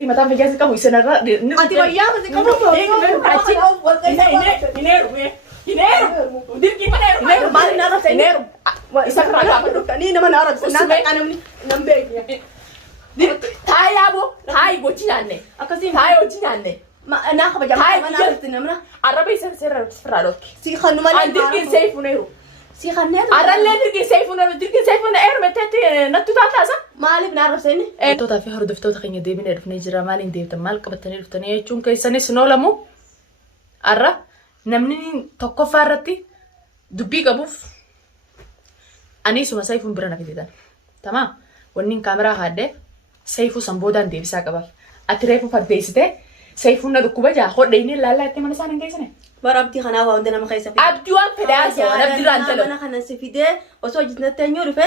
ما تعرف جالس كم يسنر أنت وياه بس كم ينيرو ما نعرف ينيرو يسكر على كنينا ما نعرف أنا من نمبيك تاي أبو تاي بوتشيني أكاسين تاي بوتشيني ما أنا أخبر جماعة ما نعرف تنمنا عربي سر فرالوك سيخانو ما عندك سيف ونيرو سيخانير أرى درجي سيف ونيرو درجي سيف ونيرو متى نتو تعرف ما لي بنعرف سني توتا في هرد فتوتا خيني دي بنعرف نجرا مالين دي تمال قبتني رفتني چون كي سنه سنولمو أرى نمني توقف فرتي دبي قبوف أني سما سيف برنا في ده تمام ونين كاميرا هاده سيفو سمبودان دي بسا قبل أتريفو فرديسته سيفونا ركوبة جا خود ديني لا لا تمنا سانن كيسنه برابتي خنا وعندنا ما خيسة في أبدي وان فداسو نبدي رانتلو أنا خنا سفيدة وسوجت نتنيو رفع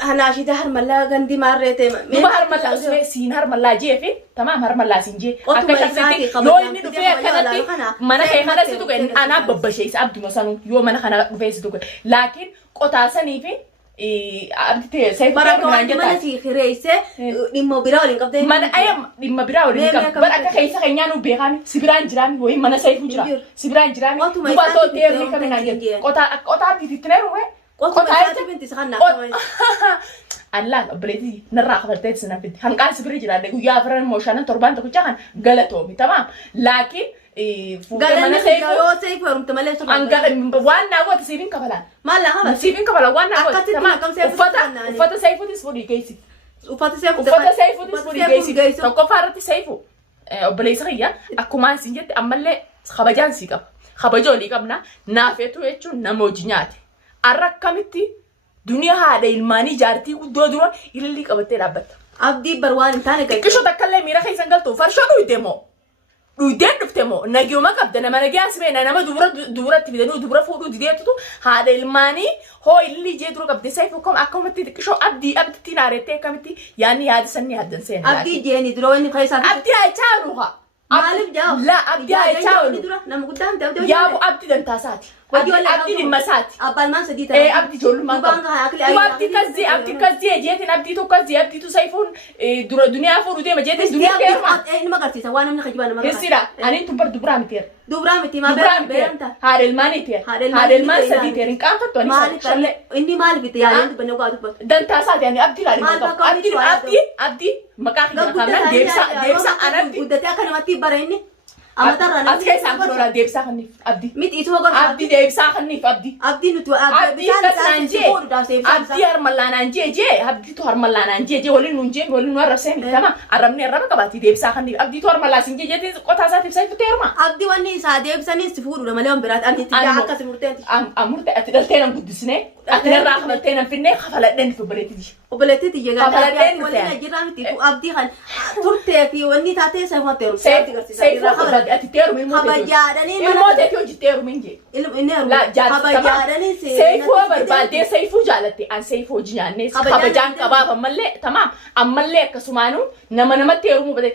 هناشي ده هرملا غندي مارته ما هرملا اسمه سين هرملا جي في تمام هرملا سين جي أكشفتي لو إني دفع كنتي ما أنا خنا سيدوك أنا ببشيس أبدي مثلا يوم ما أنا خنا دفع سيدوك لكن قطاسني في أبدي سيف برا ما نسي خريسة لما براولين قبضة ما أنا أيام لما براولين كم برا كخيسة خيانو بيغاني سبران جرامي وين ما أنا سيف جرام سبران جرامي دوبا تو تيرني كمان عندي قطع أبدي تتنيرو قطع بنتي سخنا الله بلدي نرى خبرتين سنة بدي هنقال سبري جرام ده ويا فرن موشانا تربان تكوجان غلطومي تمام لكن فوق ما سيف ورمت ملء أنقال وانا هو تسيبين كفلان ما لا هذا تسيبين كفلان وانا هو تمام وفتا سيفو تسفوري جيسي وفتا سيفو تسفوري جيسي تكفارتي سيفو وبليس غيا أكمان سنجت أمله خبجان سيكاب خبجولي كابنا نافيتو يجو نموجنياتي أركمتي دنيا هذا الماني جارتي ودودرون اللي كبتة رابط أبدي بروان تاني كيشو تكلم ميرا خيسان قلتو فرشو دويدمو دويدن نفتمو نجيو ما كبدنا ما نجي أسمعنا أنا ما دورة تبدأ دورة فوق ديتو هذا الماني هو اللي جدرو كبدي سيفكم أكمل كيشو أبدي تنارتي كمتي يعني هذا سني هذا سنة أبدي جيني درويني خيسان أبدي هايتاروها مالك جاو لا أبدي هايتارو نما قدام ده يا أبو أبدي دنتاساتي أبدي لمساتي أبال ما سديت إيه أبدي جول ما أبدي كذي جيتين أبدي تو كذي أبدي تو سيفون دنيا فورودي ما جيتين دنيا كيرما إيه ما قرتي سوانا من خجبانا ما كسيرة أنا أنتم برضو برامتير دوبرامتي ما بيرنتا هذا الماني تير هذا الماني سديتير إن كان فتوني مالك إني مالك بتيار أنت بنو قاعد بس دنتاسات يعني أبدي لا أبدي مكاخي كمان ديبسا أنا بدتي أكلم أتي بريني أما ترى أنا أتكلم سامبورا ديبسا خنيف أبدي ميت إيشوا قال أبدي ديبسا خنيف أبدي نتو أبدي أبدي هرملانا جي أبدي تو هرملانا جي ولي نونجي ولي نور رسمي تمام أرمني أرمك باتي ديبسا خنيف أبدي تو هرملاسين جي قطع ساتي بسايف تيرما أبدي واني ساديب سني سفور ولا مليون برات أني تجاه كاس مرتين أمرت أتدلتين قدسني أتدل راح نلتين في النيل خفلتين في بلتي وبلتي تيجي قال ولا نجرام تيجو أبدي خل ترتي في واني تاتي سيف ما تيرو سيف أتتيرو من موت خبجادني الموت يكون جتيرو من جي لا جات خبجادني سيفو بربادي سيفو جالتي أن سيفو جناني خبجان كباب أملي تمام أملي كسمانو نما تيرو مو بدي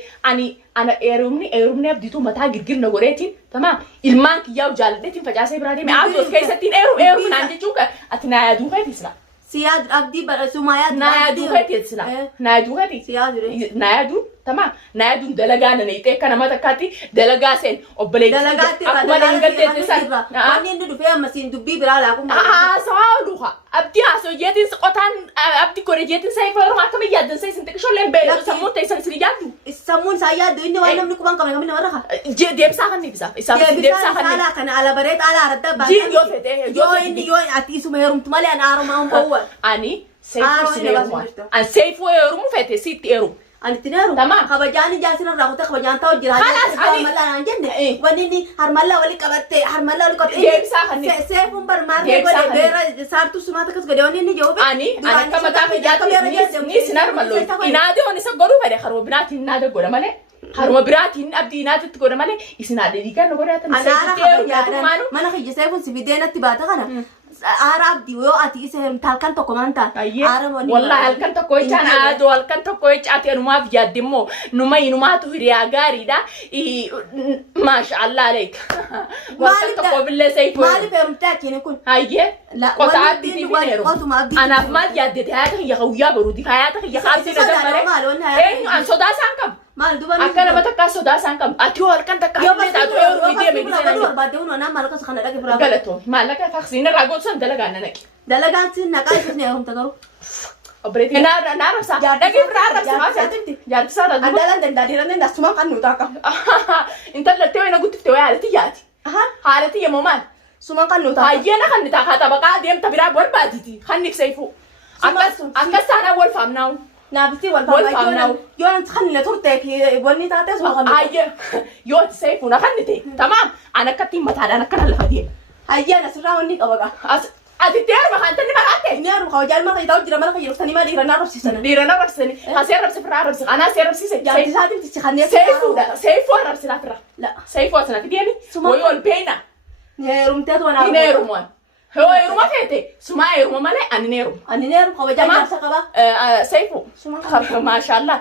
أنا إيرومني أبدي تو متى جرجر نقولتين تمام المانك ياو جالتين فجأة برادي ما عارف كيف ستين إيرو من عندي شوكة أتنايا دوها تسلا سياد أبدي سمايات نايا دوها تسلا نايا دوها تي سياد نايا دو تمام نايا دو دلقانا نيتة كنا ما تكاتي دلقاسين وبليت دلقاتي أكمل إنجلت تسلا واني ندو فيها مسين دبي برا لاكم سوالوها أبدي هاسو جيتين سقطان أبدي كوري جيتين سيفر ما كم يادن سيسن تكشول لين بيرو سمون تيسن سريجاتو السمون سياد دو إني وانا منكم كمان كمان مرة ديب ساخن بسا ديب ساخن على كان على بريت على رتب جي يوفته يو إني يو أتيسو مهرم تمالي أنا أرو ما هم بوا أني سيفو سنيرو أن سيفو يروم فتة سيت يروم أنا تنيرو تمام خبجاني جالسين راحوا خبجان تاو جرا خلاص هرملا عندنا ونيني هرملا ولي كبتة هرملا ولي كبتة ديب ساخن سيفهم برمار قولي بيرا صارتو سماتا كس قولي ونيني جوابي أنا كم تاخي جاتو نيس نارمالو إنادي ونيس قولو بدي خرو بناتي إنادي قولا ماله خرو براتي إنابدي إنادي تقولا ماله إسنادي دي كان نقولي أتم أنا ما أنا خيجي سيفهم سبيدينا تباتا كنا Arab di wo ati isem talkan to komanta Arab wallahi halkan to koy tan ado halkan to koy ati anuma fiadimo numa inuma to hiriya gari da masha Allah alayk halkan to ko bille sayfu mali fermtaki ne kun haye la qataati di binero ana ma yadde hayata ya hawiya barudi hayata ya khasi da mare eh an soda sankam Maal duba Akka nama takkaa sodaa isaan qabu. Ati halkan takkaa yoo illee taatu eeruu deeme gisee barbaade hunoo nama malaka kana dhaqe biraa galatoomi. Maallaqa taksiin irraa gootusan dalagaan na naqi. dalagaan siin naqaa isas ni heerumta garuu Obboleetti naa rabsaa. Dhaqee biraa rabsaa maasii. Jaartisaa taatu. andalan dandaadhiiran dandasumaan kan nutaa qaba Intallatee wayina guttiftee wayi haalati yaati. Haalati yemmoo maal? sumaan kan nutaa Hayyana kan nitaa haa tabaqaa deemta biraa barbaaditi. Kan nifseefu. Akkas taanaan wal faamnaa'u. naafisii wal Wal faamnaa faamnaa'u. yoo kan na turtee fi wanni taatee suma kan Hayye yoo ati seefu na kan nite. Tamaam an akkattiin mataadhaan akkana lafa deema. hayyana sirraa wanni qaba gaa Ati teeruma kan tanni maqaatte. inni heerum kawa jaalmaa kan ta'u jira mana kan yeroo ma dhiira naa rabsiisana Dhiira na rabsisani. Haa see rabsi firaa rabsi. Anaa see rabsise. jaarti isaatiin tichi kanneen Seefuudha. Seefuu rabsi laa fira. la Seefuu asanatti deemi. Wayii ol beeyna. heerumteetu wanaa Hin heerumaan. Yoo heeruma feete sumaa heeruma malee ani hin heerumu. ani ni heerum kawa jaarsa qaba Seefu. Maashaallah.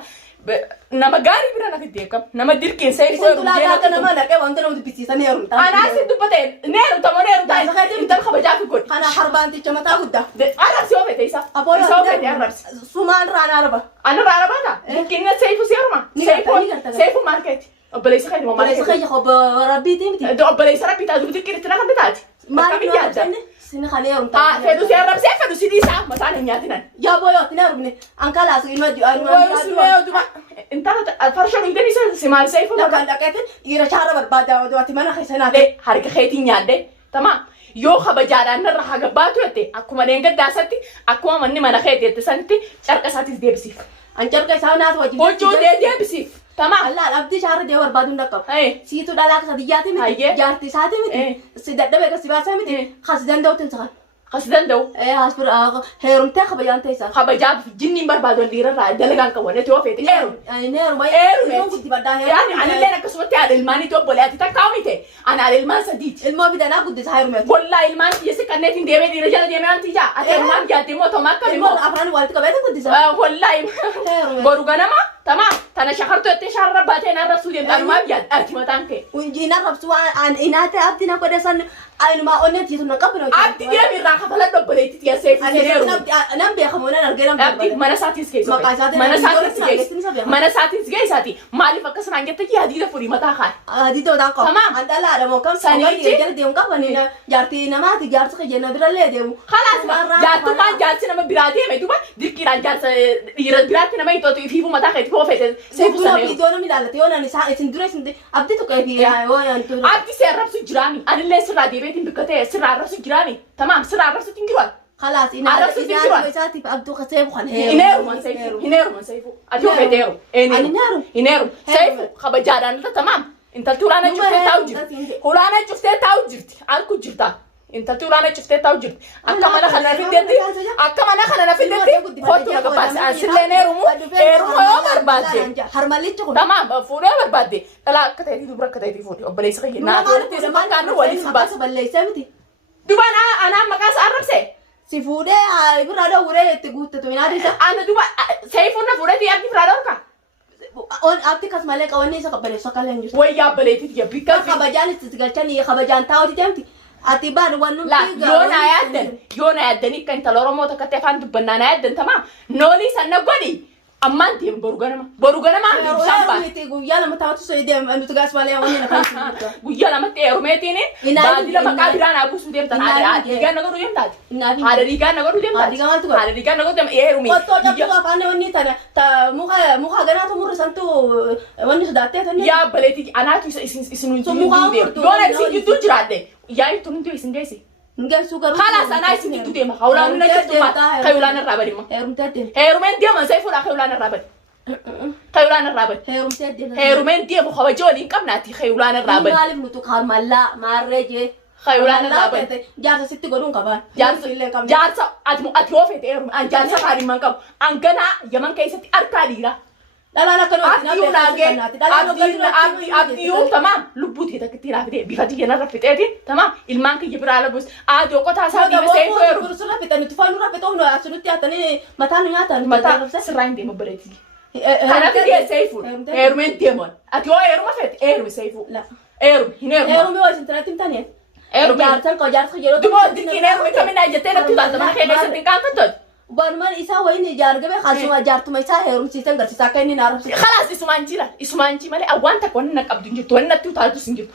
Nama gaarii bira na fidee kam. Nama dirqiin seefuu isin tulaa gaaga nama dhaqee wanta nama dubbisiisan heerumta Anaa si dubbate neerumta moo neerumta intal kabajaa fi godhi. kana harbaanticha mataa guddaa Arrabsi yoo fete isa. Abooyoo Isa yoo fete arrabsi. sumaan raan arba Ana raara baata. Dirqiin seefuu seeruma. Ni garta. Seefuu maarkeeti. Obboleessa kan immoo Maleessa maarkeeti. kayya ko rabbiitii miti Obboleessa rabbii taatu dirqiin itti na kan taate. maal Akkamiin yoo yaadda? jenne sini kan heerumta Fedhu si arrabsee fedhu si dhiisaa mataan hin nyaatinan. yaa booyoo tin heerumne ankalaasu Intala farsha dhugdanii si maal seefuu kan dhaqeetin dhiira shaara barbaada ati mana keessa naate harka keetiin nyaadde tamaa yoo kabajaadhaan narra haa gabbaatu jette akkuma deengaddaasatti akkuma manni mana keetti jette sanitti carqa isaatis deebisiif. an carqa isaa naatu wajjin Hojjuu deebisiif tamaa. Allah abdii shaara dee barbaadu ndaqab Hey. siitu dhalaa kasa diyyaati miti Hayyee. jaarti isaati miti si dadhabe kasi baasa miti kasi danda'utin sakan Kas danda'u as bir heerumtee kabajaan ta'e isaa kabajaaf jinniin barbaadu dhiirarraa dalagaan qabanne yoo feete eeru. ani heeruma Eerume. ilmoo guddi baddaa Yaani anillee akkasumatti haadha ilmaaniitu obboleetti takkaa mite ani haadha ilmaan sadiiti. ilmoo bidanaa guddisa heerumeetu Wallaa ilmaan kiyya si kanneetiin deemee dhiira jala deemee wanti ijaa ati ilmaan jaaddee moo tomaa akkami ilmoo moo. afran walitti qabeete guddisa Wallaahi boru ganama tamaa tana shakartu jettee shaarra baatee naan rabsuu deemta anumaa biyyaadha ati mataan kee. unjiina qabsu an inaate abdi na godhe san ayinuma onnee tiitu na qabna Abdi deemi irraa kafalan dobboleetti tiyasee fi seeru. nan beekamu nan argee nan Abdi mana isaatis geessu. Maqaa isaatiin Mana ijoollee isaatis isaa geessu. geessu ni Mana isaatis geessaati. Maaliif akkasumaan jette yaadii furii mataa kaan. Adito dan ko. Tamam. An dala mo kam Sani sani iti? jala deemu qaba ni jaarti namaati jaarsa kiyya na bira lee deemu. Kalaas jaartummaan jaarsi nama biraa deeme duuba dirqiidhaan jaarsa dhiira biraatti nama itootu ifiifu mataa keetti koo fete seefu Seefu sana viidiyoo namni ilaalate yoo nani isaa isin dura isin abdi tokko fi yoo yantu. Abdi si arrabsu jiraami. Anillee sirraa deebeetiin bikka ta'e sirraa arrabsu jiraami. Tamaam sirraa arrabsu tingiruwan. Khalas ina Arrabsu ina tingiruwan. isaati abdu ka seefu kan Hineeruman seefu. Hineeruman seefu. Ati yoo feteeru. Ani neeru. Hineeru. Seefu kabajaadhaan irra tamaam. Intalti ulaana cuftee taa'u jirti. Ulaana cuftee taa'u jirti. Alku jirta. Intalti ulaana cuftee taa'u jirti. Akka mana kana fiddetti. Akka mana kana na fiddetti. Kootu na gabaase. Ansillee neerumu. Eeruma yoo barbaadde. Harmalichi kun. Tamaam fuudhee barbaadde. Dhalaa akka ta'eeti dubara akka ta'eeti fuudhee obboleessa kiyya. Naaf walitti isa fakkaannu walitti si baasa. balleessee miti. Dubaan anaan maqaa isaa arrabse. Si fuudhee birraa dawwuree itti guuttatu hin adeemsa. Ana duba seefuun na fuudhee diyaatti biraa dhorka. On abdi kas malee qabanne isa qabaleessu akka leen jirtu. Wayyaa baleetii diya bikka fi. Kabajaan itti galchanii kabajaan taa'uti jamti. Ati baan waan nuti La yoo na yaaddanii kan intala Oromoo takkatti afaan dubbannaa na yaaddan tamaa noolii sanna godhi ammaan deemu boru ganama. Boru ganama bishaan baasa. guyyaa lama taa'utu soo deemu nuti gaas malee waan hin afaanisu. Guyyaa lamatti eerumeetiin baadila maqaa biraa naa buusuu deemtan haadha dhiigaan na godhuu deemtaati. Haadha dhiigaan na godhuu deemtaati. Haadha dhiigaan na godhuu deemtaati eerumee. Qottoo cabsuu afaan wanni tana muka ganaatu murri santu wanni sodaattee tanni. Yaa baleetii anaatu isin Sun mukaa jidduu deemu. furtuu Yoo na wanni isin waliin. jidduu jiraadde yaa ittu nuti isin geessi. Ngeessu garuu. Kalaas anaa isin jidduu deema. Hawlaan na jirtu maa kayulaan irraa badi ma. Heerumtee deema. Heerumeen deeman seefuudha kayulaan irraa badi. Kayulaan irraa badi. Heerumtee deema. Heerumeen deemu kabaja waliin qabnaati kayulaan irraa badi. Maaliif nutu kaarmallaa maarree jee. Kayulaan irraa badi. Jaarsa sitti godhuun qabaan. Jaarsa ati yoo feete heerume an jaarsa kaadhiman qabu an ganaa yaman keessatti harkaa dhiira. Dhalaan akka Abdiyuu naagee abdiyuu tamaam lubbuu ta'e takka ittiin haafite bifa xiyyeena raffiteetiin tamaam ilmaan kiyya biraa labus aaduu qotaa isaa dhiiba seefuu heeru. Surra fixan itti faanu raffe ta'u asinutti haatanii mataan nyaatan. Mataa sirraa hin deemu bareetii. Kanaaf dhiyee seefuu heerumeen deemuun ati yoo heeruma feete heerume seefuu. Heerume hin heeruma. Heerumee waa isin tanatti himtanii. Heerume. Jaarsan koo jaarsa yeroo Duboo dikkiin heerume kaminaa jettee natti ilaalta mana kee keessatti hin qaanfattooti. Walumaan isaa wayini jaargabe khasuma jaartuma isaa heerumsiisan garsiisaa akka inni naarabsi. Khalaas isumaan jira malee awwaan takka wanni na qabdu hin jirtu wanni natti utaaltu hin jirtu.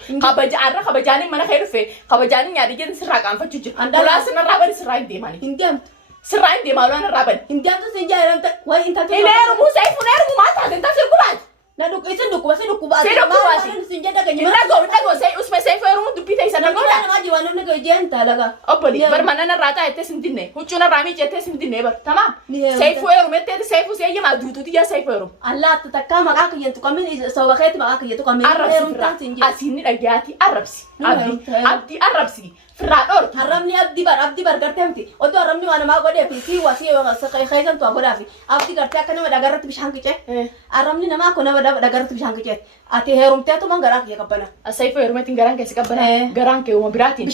Kabajaanii mana kee dhufe kabajaanii nyaadhi jedhan sirraa qaanfachuu jira. Ulaa sirraa bani sirraa hin deemani. Hin deemtu. Sirraa hin deemaa ulaan irraa bani. Hin deemtu sin jaaramta wayi inta. Hin heerumu seefuun heerumu maal taate inta sirkubaati. Na isin dhukkuba sin dhukkuba. Sin dhukkubaati. Sin jedha ganyuma. Hin dhagoo usme seefu heerumu dubbii ta'e sana godha. Nama jiwaan namni gajeen talaga. Obboli bar mana narraa taa'ettee sin dinne huccuu narraa miicettee sin dinne bar tamaam. Seefu heerumu etteeti seefu seeyyamaa duutuuti yaa seefu heerumu. Allah takkaa maqaa kiyyantu qamin sooba keetti maqaa kiyyatu qamin. Arrabsi asiin ni dhagaati arrabsi. Abdii arrabsi. Firraa dhoorki. Abdi bar gartee miti. Otoo arrabni waan namaa godhee fi sii wasii keeysan tu'a godhaa fi abdi gartee akka nama dhagarratti bishaan qicee. Arrabni namaa akka nama dhagarratti bishaan qicee. Ati heerumteetu man garaa kiyya qabbana. Seefu heerumeetiin garaan keessi qabbana. Garaan kee uuma biraatiin.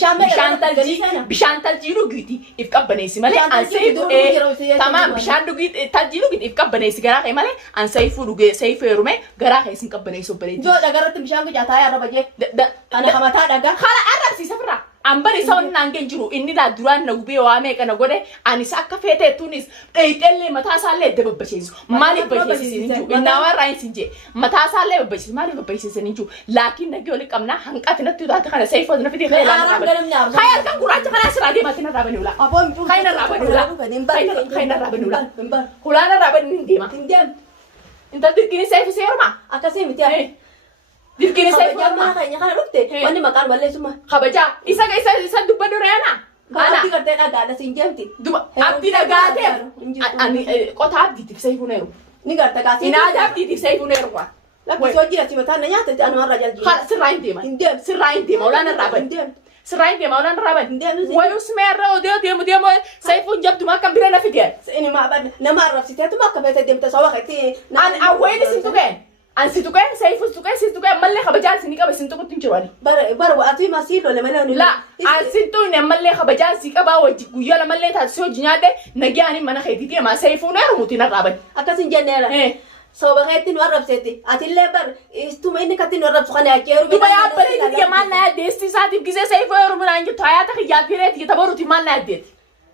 Bishaan taljii dhugiiti if qabbaneessi malee an seefu tamaam bishaan taljii dhugiiti if qabbaneessi garaa kee malee an seefu dhugee seefu heerume garaa kee isin qabbaneessu obboleetti. Joo dhagarratti bishaan qicaa taa'ee arraba jee. Ana kamataa dhagaa. Kala arrabsiisa firraa. Ambari isa wanni naangeen jiru inni laa duraan na gubee waa meeqa na godhe anis akka feeteettuunis dheeyxellee mataa isaallee edda babbacheessu maaliif babbacheessin hin jiru innaawwan raayis hin jee mataa isaallee babbacheessu maaliif babbacheessin hin jiru laakiin nagee oli qabnaa hanqati natti utaate kana seefoot na fidee kaya laana raabani kaya halkan gurraacha kanaa siraa deemaatti na raabani ulaa kaya na raabani ulaa kaya na raabani ulaa ulaa na raabani hin deema inta dirqini seefi seeruma akkasii miti dirqini seefi Jamaa kayaknya kan rupte, mandi makan balik semua. Kabaja, isa dubba dureena. Abdi kerja ada sinjemti. Duba abdi dagaate. Ani kota abdi tipsai funeru. Ni kerja kasih. Ina ada abdi tipsai funeru kwa. Lagi soji ya cuma tanya tadi anu raja jadi. Kal serain dia mah. Serain dia maulana raban. Serain dia maulana raban. Wai usmerra dia saya pun jab tu makan birana fikir. Ini mah nama Arab sih tu makan betul dia betul kayak An awai di situ kan. An situ kan saya pun situ kan malle kabajan sini kan situ kau tunjuk Baru waktu masih lo lemah ni. La, an situ ni malle kabajan sih kan bawa jikuya la malle tak sojinya deh. Nagi ani mana kayak dia mah saya pun era mutina raban. Akas sinjana. So bagaitin warab seti. Atil lebar istu main katin warab sukan aja. Tu bayar beri dia mana desti saat itu kisah saya pun orang orang itu thaya tak ya kira kita baru ti mana deh.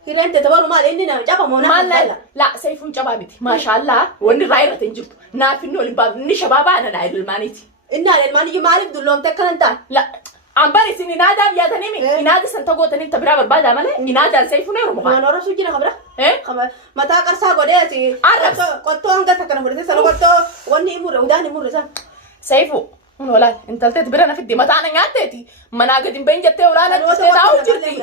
Hiran te tabaru mal ini na japa mona mal la saya pun coba biti mashallah wani raira tinjuk na finno limbab ni shababa na idul maniti inna al mani malib dulom te kalanta la ambari sini nada ya tanimi inada santago tanim tabira barbada male inada saya pun ero ma nora sujina khabra khabra mata karsa gode ati arab qotto anga takana furde salo qotto wani imure udani imure sa saifu wala intaltet birana fiddi mata ana ngateti mana gadin benjette wala na jufte daw jirti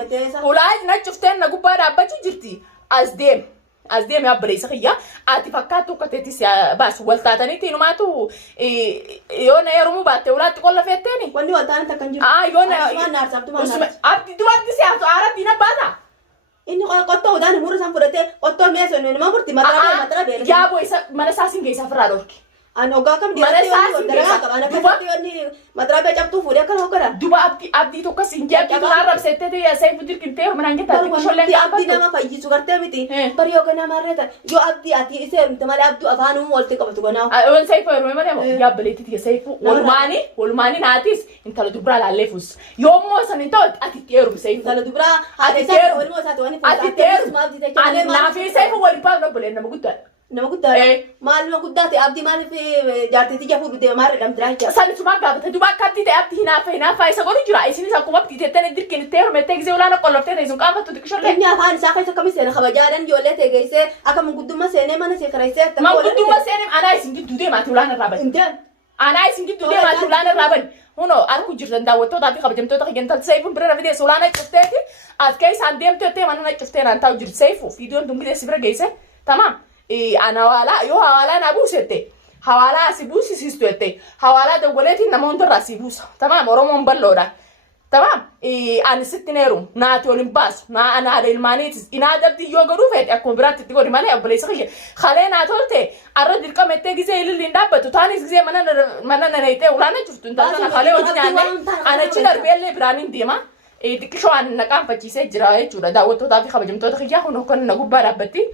wala na jufte na gubara abachi jirti asdem ya bari sakiya ati fakatu kateti bas waltatani tinu matu yona yarumu batte wala tikolla fetteni wani waltani takanjir yona nar sabtu manar abdi duarti se ato arati na bata ini qotto udani imure san furde qotto meso ne ma murti matra be ya boy mana sasin geisa frarorki Ano gakam dia matrabe jabtu furia kan hokara duba abdi to kasin jabti to arab sette ya sai fudir kinte man angeta ti sholle abdi nama fayi sugarte miti bariyo kana marreta yo abdi ati ise tamale abdu afanu wolte qabatu gana on sai fa rume mane ya beleti ti sai fu wolmani natis intala dubra la lefus yommo saninto ati teru sai intala dubra ati teru wolmo sa to wani ati teru na fi sai fu wali pa no bole na mugutta nama guddaa maal nama guddaate abdi maaliif jaarteetti jafuu bidee maarre dhamdira jecha sani suma gaafate duba akkatti ta'e abdi hinaafa isa godhu jira isinis akkuma abdi teettanii dirqin itti heerumettee gisee olaana qolloftee ta'e sun qaafattu xiqqisholle inni afaan isaa keessa akkami seena kabajaadan ijoollee ta'e geessee akka manguddummaa seenee mana see kareessee manguddummaa seenee anaa isin gidduu deemaati olaana irraa bani anaa isin gidduu deemaati olaana irraa bani huno arku jirtan daawwattootaa fi kabajamtoota kiyyantal seefuun bira rafidee olaana cufteeti as keessa deemteettee mana cuftee naan taa'u jirti seefu fiidiyoon dungidee si bira geesse tamaam ana wala yo hawala na busete hawala sibusi sistuete hawala de goleti na mondo rasibusa tamam oromon balloda tamam an sittinerum na to limbas na ana de ilmanitis ina dabti yo garu fet akko biratti godi male abule sakhye khale na tolte arra dirqa mette gize ilil ndabatu tanis gize manana neite ulana chuftu ndana khale wajnane ana chilar belle branin dima tikisho an naqam fachise jira jechuudha daawwattootaa fi kabajamtoota kiyyaa kun hokkan na gubbaa dhaabbatti